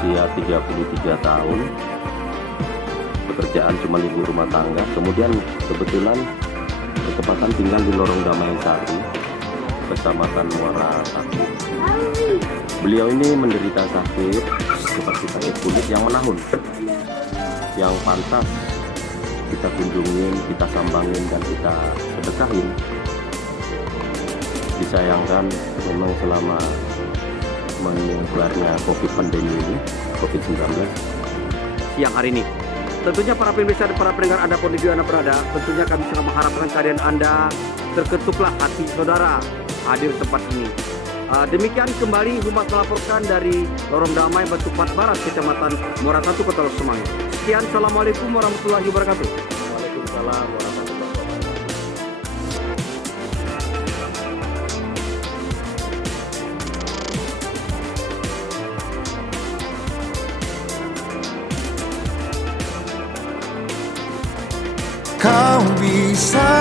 usia 33 tahun, pekerjaan cuma ibu rumah tangga. Kemudian kebetulan bertepatan tinggal di Lorong Damai Sari, Kecamatan Muara Satu. Beliau ini menderita sakit seperti sakit kulit yang menahun, yang pantas kita kunjungin, kita sambangin, dan kita sedekahin. Disayangkan memang selama menyebarnya pandemi ini, COVID-19, siang hari ini. Tentunya para pemirsa dan para pendengar Anda pun di mana berada, tentunya kami sangat mengharapkan kehadiran Anda, terketuklah hati saudara hadir tempat ini. Demikian kembali Humas melaporkan dari Lorong Damai, Batupat Barat, Kecamatan Muara Satu, Kota Semangat. Sekian, Assalamualaikum warahmatullahi wabarakatuh. Waalaikumsalam warahmatullahi wabarakatuh. Kau bisa